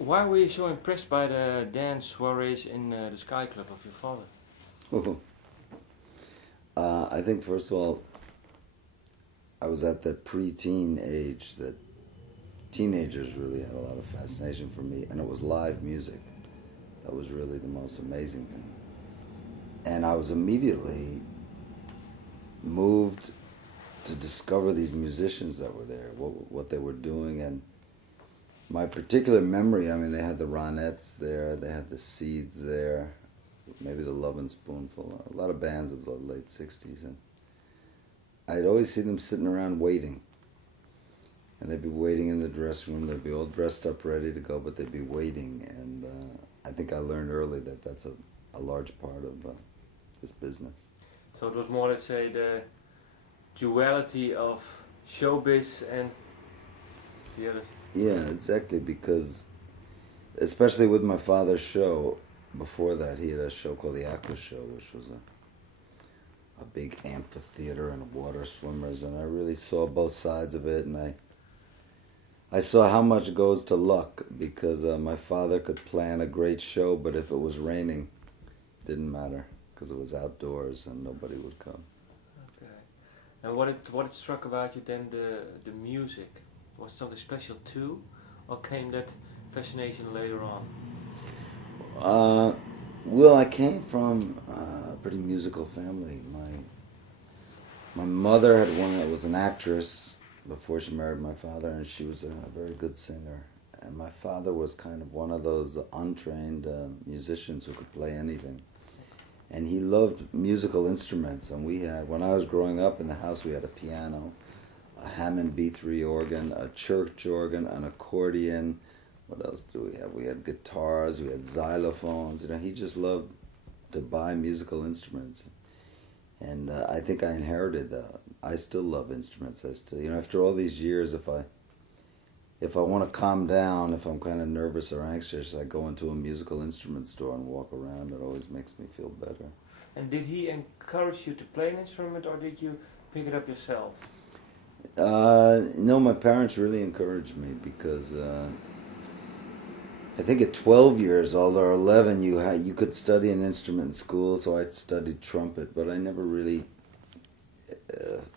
Why were you so impressed by the dance soirees in the Sky Club of your father? I think first of all, I was at that pre-teen age that teenagers really had a lot of fascination for me, and it was live music. That was really the most amazing thing. And I was immediately moved to discover these musicians that were there, what they were doing, and my particular memory, I mean, they had the Ronettes there, they had the Seeds there, maybe the Love and Spoonful, a lot of bands of the late 60s, and I'd always see them sitting around waiting. And they'd be waiting in the dressing room, they'd be all dressed up, ready to go, but they'd be waiting, and I think I learned early that that's a large part of this business. So it was more, let's say, the duality of showbiz and the other. Yeah, exactly, because especially with my father's show, before that he had a show called the Aqua Show, which was a big amphitheater and water swimmers, and I really saw both sides of it, and I saw how much goes to luck, because my father could plan a great show, but if it was raining, it didn't matter, because it was outdoors and nobody would come. Okay. And what it struck about you then, the music? Was it something special too, or came that fascination later on? Well, I came from a pretty musical family. My mother had one that was an actress before she married my father, and she was a very good singer. And my father was kind of one of those untrained musicians who could play anything. And he loved musical instruments, and we had, when I was growing up in the house, we had a piano, a Hammond B3 organ, a church organ, an accordion. What else do we have? We had guitars, we had xylophones. You know, he just loved to buy musical instruments. And I think I inherited that. I still love instruments. I still, you know, after all these years, if I want to calm down, if I'm kind of nervous or anxious, I go into a musical instrument store and walk around. It always makes me feel better. And did he encourage you to play an instrument, or did you pick it up yourself? No, my parents really encouraged me, because I think at 12 years old or 11 you could study an instrument in school, so I studied trumpet, but I never really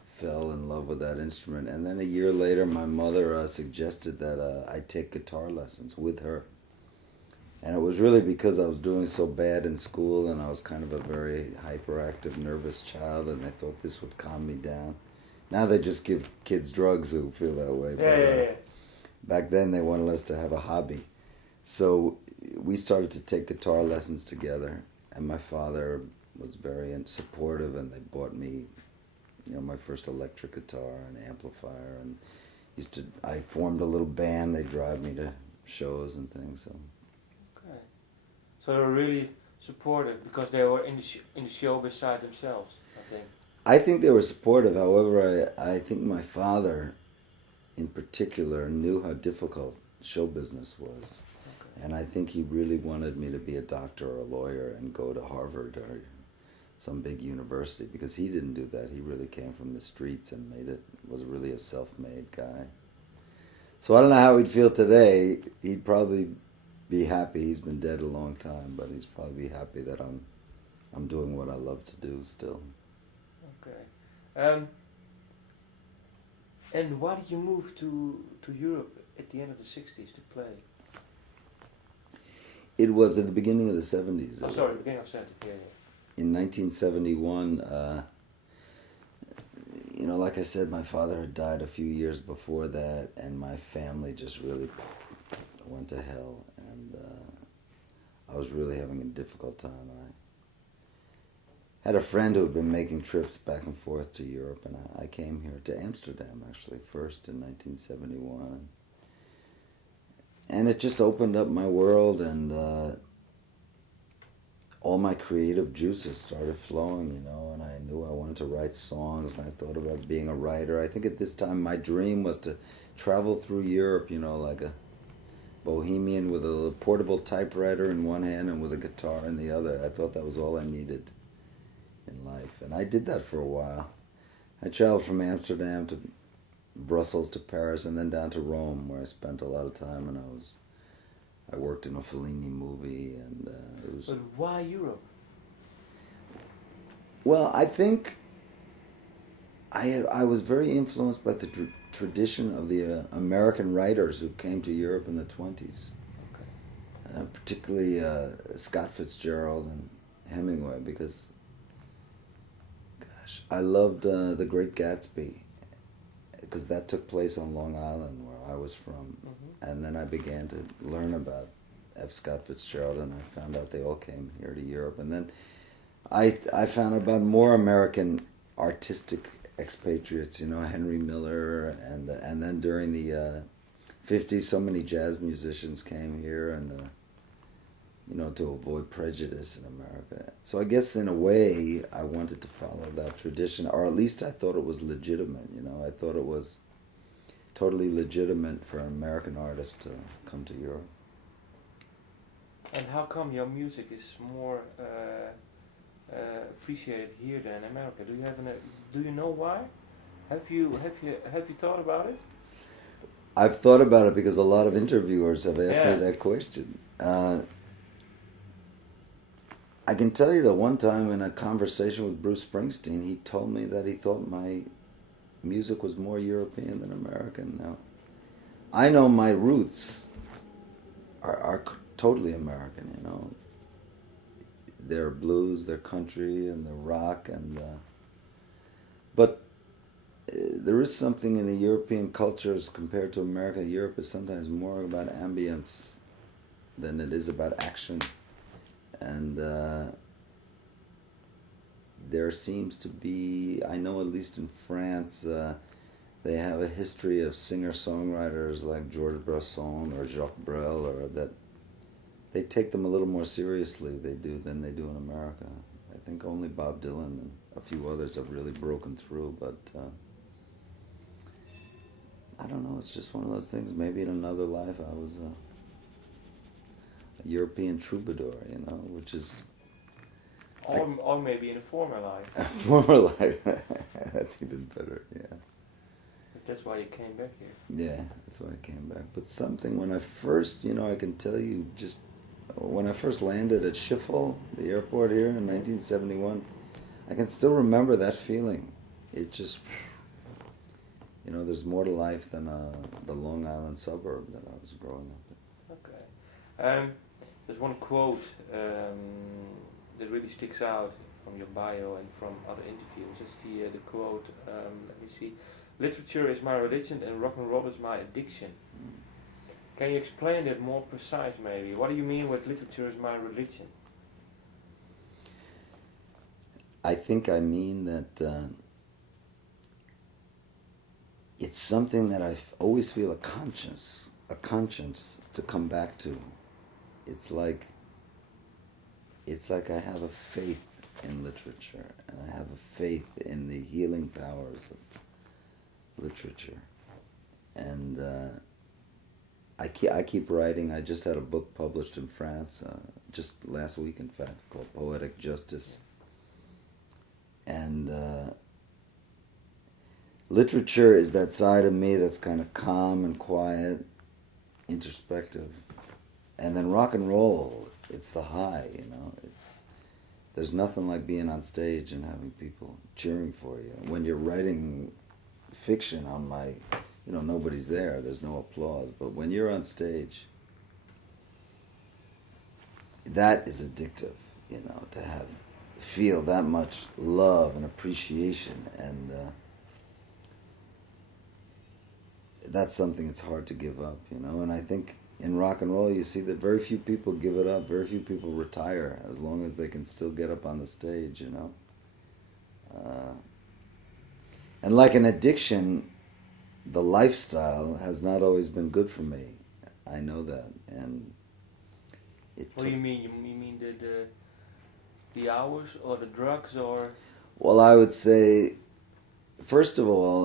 fell in love with that instrument. And then a year later my mother suggested that I take guitar lessons with her. And it was really because I was doing so bad in school, and I was kind of a very hyperactive, nervous child, and they thought this would calm me down. Now they just give kids drugs who feel that way. Yeah. Back then they wanted us to have a hobby. So we started to take guitar lessons together, and my father was very supportive, and they bought me, you know, my first electric guitar and amplifier, and I formed a little band. They drive me to shows and things. So. Okay. So they were really supportive, because they were in the showbiz side themselves, I think. I think they were supportive. However, I think my father, in particular, knew how difficult show business was. Okay. And I think he really wanted me to be a doctor or a lawyer and go to Harvard or some big university, because he didn't do that. He really came from the streets and was really a self-made guy. So I don't know how he'd feel today. He'd probably be happy. He's been dead a long time, but he's probably happy that I'm doing what I love to do still. Okay. And why did you move to Europe at the end of the 60s to play? It was at the beginning of the 70s. Oh, sorry, the beginning of 70s, yeah. In 1971, you know, like I said, my father had died a few years before that, and my family just really went to hell, and I was really having a difficult time. I had a friend who had been making trips back and forth to Europe, and I came here to Amsterdam, actually, first in 1971. And it just opened up my world, and all my creative juices started flowing, you know, and I knew I wanted to write songs, and I thought about being a writer. I think at this time my dream was to travel through Europe, you know, like a bohemian with a portable typewriter in one hand and with a guitar in the other. I thought that was all I needed in life, and I did that for a while. I traveled from Amsterdam to Brussels to Paris, and then down to Rome, where I spent a lot of time, and I worked in a Fellini movie, and it was. But why Europe? Well, I think I was very influenced by the tradition of the American writers who came to Europe in the 20s, Okay. particularly Scott Fitzgerald and Hemingway, because, gosh, I loved The Great Gatsby, because that took place on Long Island, where I was from, and then I began to learn about F. Scott Fitzgerald, and I found out they all came here to Europe, and then I found about more American artistic expatriates, Henry Miller, and then during the 50s, so many jazz musicians came here, and to avoid prejudice in America. So I guess in a way I wanted to follow that tradition, or at least I thought it was legitimate. I thought it was totally legitimate for an American artist to come to Europe. And how come your music is more appreciated here than in America? Do you know why? Have you thought about it? I've thought about it because a lot of interviewers have asked me that question. I can tell you that one time in a conversation with Bruce Springsteen, he told me that he thought my music was more European than American. Now, I know my roots are totally American, They're blues, they're country, and they're rock, but there is something in the European cultures compared to America. Europe is sometimes more about ambience than it is about action. And there seems to be, I know at least in France, they have a history of singer-songwriters like Georges Brassens or Jacques Brel, or that they take them a little more seriously than they do in America. I think only Bob Dylan and a few others have really broken through, but I don't know, it's just one of those things. Maybe in another life I was a European troubadour, which is... Or maybe in a former life. Former life. That's even better, yeah. That's why you came back here. Yeah, that's why I came back. But something, when I first, I can tell you, just when I first landed at Schiphol, the airport here in 1971, I can still remember that feeling. It just, there's more to life than the Long Island suburb that I was growing up in. Okay. There's one quote that really sticks out from your bio and from other interviews. It's the quote, let me see, "Literature is my religion and rock and roll is my addiction." Can you explain it more precise, maybe? What do you mean with literature is my religion? I think I mean that it's something that I always feel a conscience to come back to. It's like I have a faith in literature, and I have a faith in the healing powers of literature, and I keep writing. I just had a book published in France just last week, in fact, called Poetic Justice, and literature is that side of me that's kind of calm and quiet, introspective, and then rock and roll, it's the high, there's nothing like being on stage and having people cheering for you. When you're writing fiction on nobody's there, there's no applause, but when you're on stage, that is addictive, to feel that much love and appreciation, and that's something it's hard to give up, and I think in rock and roll you see that very few people give it up, very few people retire as long as they can still get up on the stage, and like an addiction, the lifestyle has not always been good for me. I know that, and What do you mean? You mean the hours or the drugs or? Well, I would say, first of all,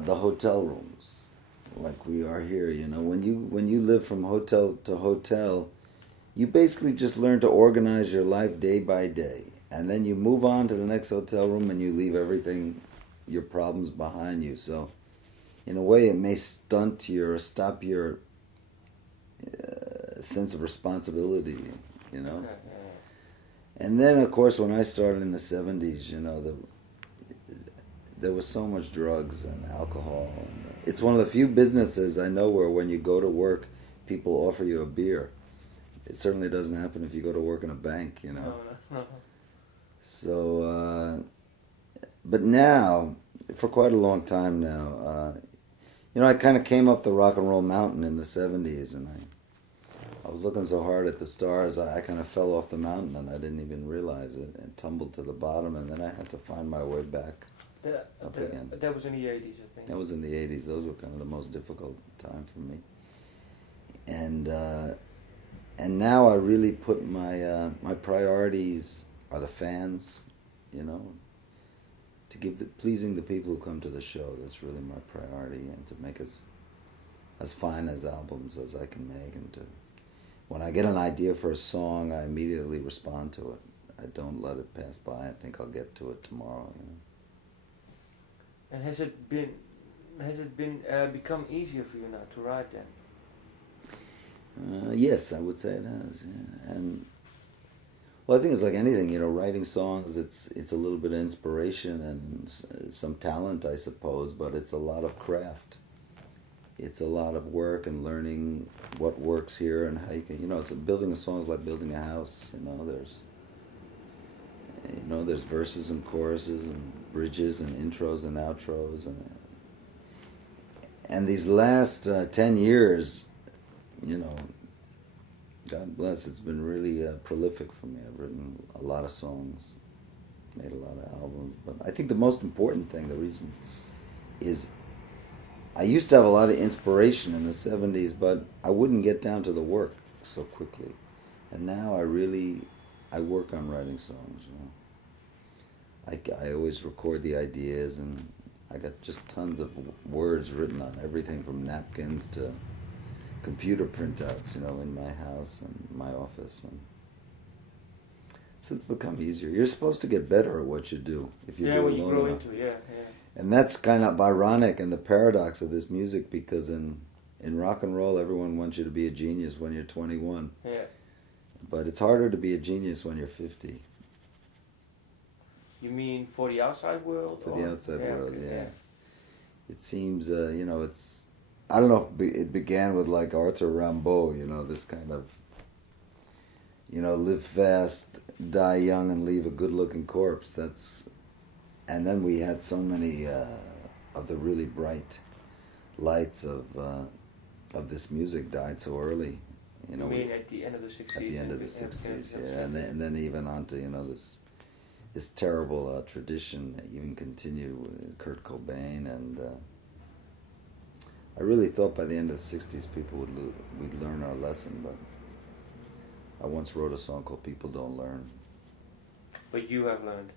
the hotel rooms, like we are here. When you live from hotel to hotel, you basically just learn to organize your life day by day, and then you move on to the next hotel room and you leave everything, your problems behind you. So, in a way, it may stop your sense of responsibility, you know. Okay, And then, of course, when I started in the 70s, you know, there was so much drugs and alcohol. And it's one of the few businesses I know where when you go to work, people offer you a beer. It certainly doesn't happen if you go to work in a bank, you know. no. So, but now, for quite a long time now, you know, I kind of came up the rock and roll mountain in the 70s, and I was looking so hard at the stars, I kind of fell off the mountain, and I didn't even realize it, and tumbled to the bottom, and then I had to find my way back up again. That was in the 80s, I think. That was in the 80s. Those were kind of the most difficult time for me. And now I really put my priorities are the fans, you know, to pleasing the people who come to the show. That's really my priority, and to make as fine as albums as I can make, and to, when I get an idea for a song, I immediately respond to it. I don't let it pass by and think I'll get to it tomorrow, you know. And has it been become easier for you now to write then? Yes, I would say it has. Yeah. And well, I think it's like anything, you know. Writing songs, it's a little bit of inspiration and some talent, I suppose, but it's a lot of craft. It's a lot of work and learning what works here and how you can, you know. It's building a song is like building a house. You know, there's verses and choruses and bridges and intros and outros, and these last 10 years, you know, God bless, it's been really prolific for me. I've written a lot of songs, made a lot of albums, but I think the most important thing, the reason, is I used to have a lot of inspiration in the 70s, but I wouldn't get down to the work so quickly. And now I work on writing songs, you know. I always record the ideas, and I got just tons of words written on everything from napkins to computer printouts, you know, in my house and my office. And so it's become easier. You're supposed to get better at what you do if you do it when you long grow enough. into it, yeah. And that's kind of ironic and the paradox of this music, because in rock and roll, everyone wants you to be a genius when you're 21. Yeah. But it's harder to be a genius when you're 50. You mean for the outside world? For the outside world, okay, yeah. It seems, you know, it's... I don't know if it began with like Arthur Rimbaud, you know, this kind of, you know, live fast, die young, and leave a good-looking corpse. And then we had so many of the really bright lights of this music died so early. You know, mean at the end of the 60s? At the end of the 60s, yeah. And then even on to, you know, this terrible tradition that even continued with Kurt Cobain, and I really thought by the end of the 60s we'd learn our lesson, but I once wrote a song called People Don't Learn. But you have learned?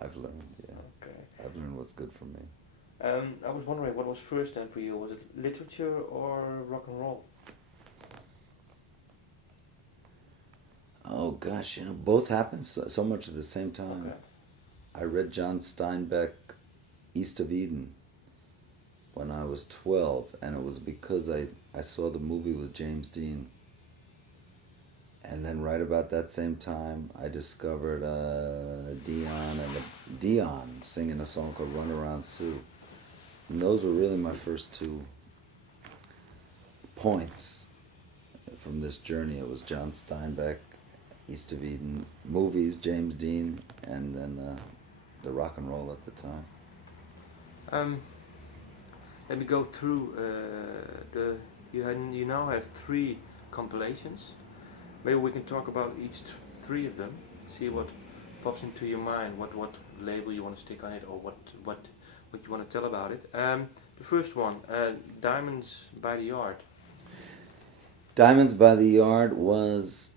I've learned, yeah. Okay. I've learned what's good for me. I was wondering, what was first then for you? Was it literature or rock and roll? Oh gosh, you know, both happened so much at the same time. Okay. I read John Steinbeck, East of Eden, when I was 12, and it was because I saw the movie with James Dean. And then right about that same time, I discovered Dion singing a song called Run Around Sue. And those were really my first 2 points from this journey. It was John Steinbeck, East of Eden, movies, James Dean, and then the rock and roll at the time. Let me go through you now have 3 compilations. Maybe we can talk about each 3 of them. See what pops into your mind. What label you want to stick on it, or what you want to tell about it. The first one, Diamonds by the Yard. Diamonds by the Yard was,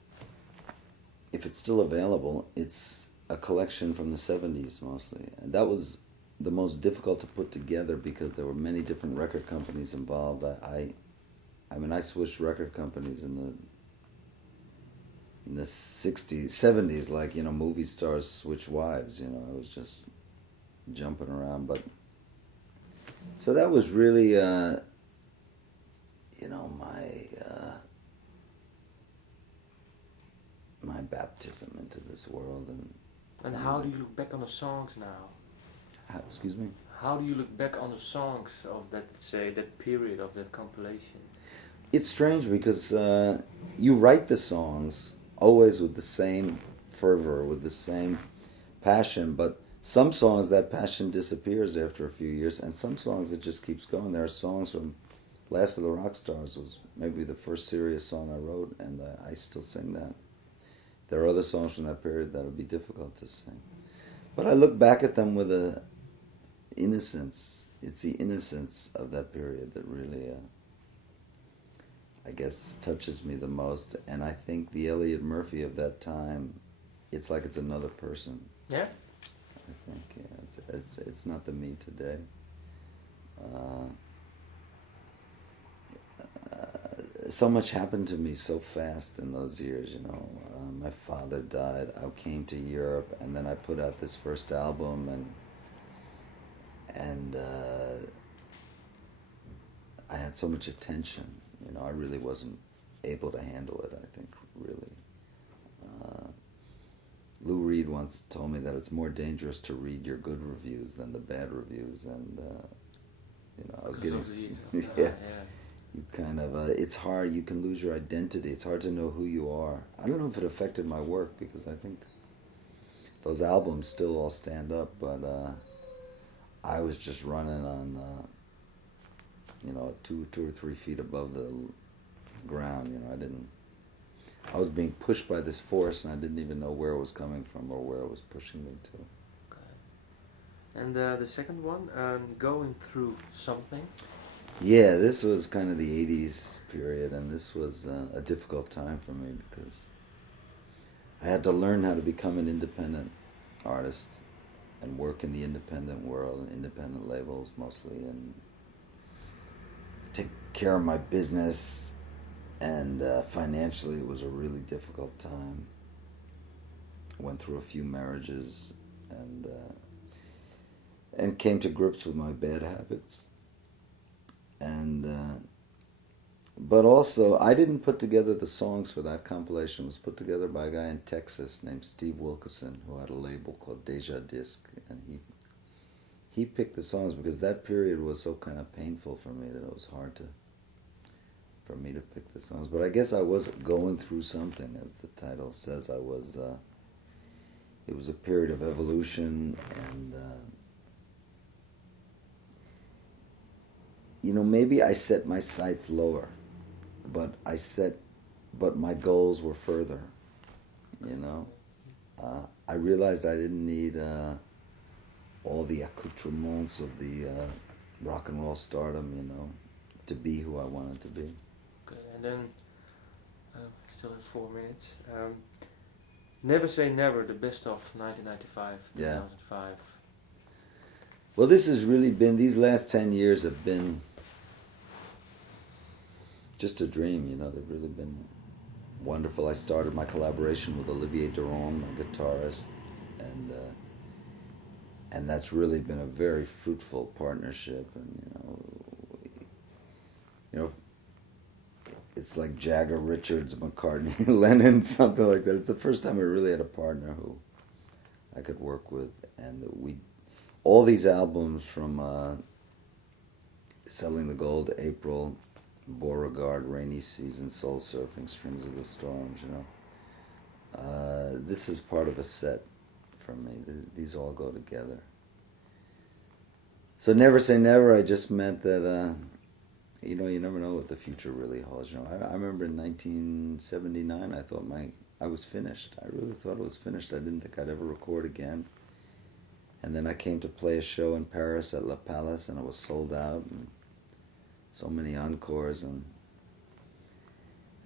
if it's still available, it's a collection from the 70s mostly. And that was the most difficult to put together because there were many different record companies involved. I mean, I switched record companies in the 60s, 70s, like, you know, movie stars switch wives, you know. I was just jumping around. But so that was really, you know, baptism into this world. And how do you look back on the songs now? Excuse me? How do you look back on the songs of that, say, that period of that compilation? It's strange because you write the songs always with the same fervor, with the same passion, but some songs that passion disappears after a few years, and some songs it just keeps going. There are songs from Last of the Rock Stars was maybe the first serious song I wrote, and I still sing that. There are other songs from that period that would be difficult to sing. But I look back at them with a innocence. It's the innocence of that period that really, I guess, touches me the most. And I think the Elliott Murphy of that time, it's like it's another person. Yeah? I think, yeah. It's not the me today. So much happened to me so fast in those years, you know. My father died, I came to Europe, and then I put out this first album, and I had so much attention, you know. I really wasn't able to handle it, I think, really. Lou Reed once told me that it's more dangerous to read your good reviews than the bad reviews, and you know, I was getting yeah. You kind of it's hard. You can lose your identity. It's hard to know who you are. I don't know if it affected my work because I think those albums still all stand up, but I was just running on you know, two or 3 feet above the ground. You know, I was being pushed by this force, and I didn't even know where it was coming from or where it was pushing me to. Okay. And the second one, Going Through Something. Yeah, this was kind of the 80s period, and this was a difficult time for me because I had to learn how to become an independent artist and work in the independent world, independent labels mostly, and take care of my business. And financially, it was a really difficult time. I went through a few marriages and came to grips with my bad habits. And but also, I didn't put together the songs for that compilation. It was put together by a guy in Texas named Steve Wilkeson, who had a label called Deja Disc, and he picked the songs because that period was so kind of painful for me that it was hard for me to pick the songs. But I guess I was going through something, as the title says. I was. It was a period of evolution, and you know, maybe I set my sights lower, but my goals were further. You know, I realized I didn't need all the accoutrements of the rock and roll stardom, you know, to be who I wanted to be. Okay, and then still have 4 minutes. Never Say Never, the best of 1995, 2005. Well, this has really been, these last 10 years have been just a dream, you know. They've really been wonderful. I started my collaboration with Olivier Duron, my guitarist, and that's really been a very fruitful partnership. And you know, it's like Jagger, Richards, McCartney, Lennon, something like that. It's the first time I really had a partner who I could work with, and all these albums from Selling the Gold, April, Beauregard, Rainy Season, Soul Surfing, Strings of the Storms, you know. This is part of a set for me. These all go together. So Never Say Never, I just meant that, you know, you never know what the future really holds. You know, I remember in 1979, I thought I was finished. I really thought it was finished. I didn't think I'd ever record again. And then I came to play a show in Paris at La Palace, and it was sold out, and so many encores, and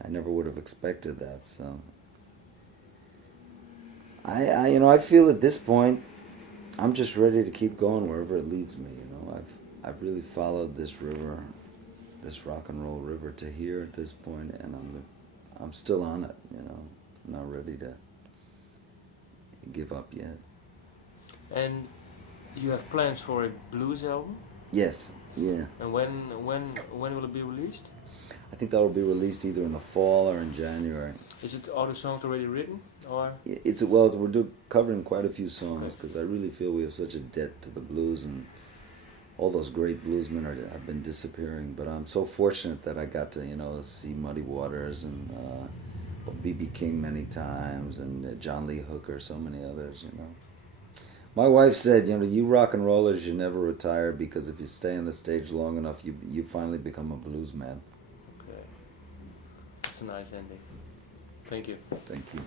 I never would have expected that. So I you know, I feel at this point I'm just ready to keep going wherever it leads me. You know, I've really followed this river, this rock and roll river, to here at this point, and I'm still on it. You know, I'm not ready to give up yet. And you have plans for a blues album? Yes. Yeah. And when will it be released? I think that will be released either in the fall or in January. Is it all the songs already written, or? It's well, we're covering quite a few songs because I really feel we have such a debt to the blues, and all those great bluesmen have been disappearing. But I'm so fortunate that I got to see Muddy Waters and B.B. King many times, and John Lee Hooker, so many others. My wife said, you rock and rollers, you never retire, because if you stay on the stage long enough, you finally become a blues man. Okay, that's a nice ending. Thank you. Thank you.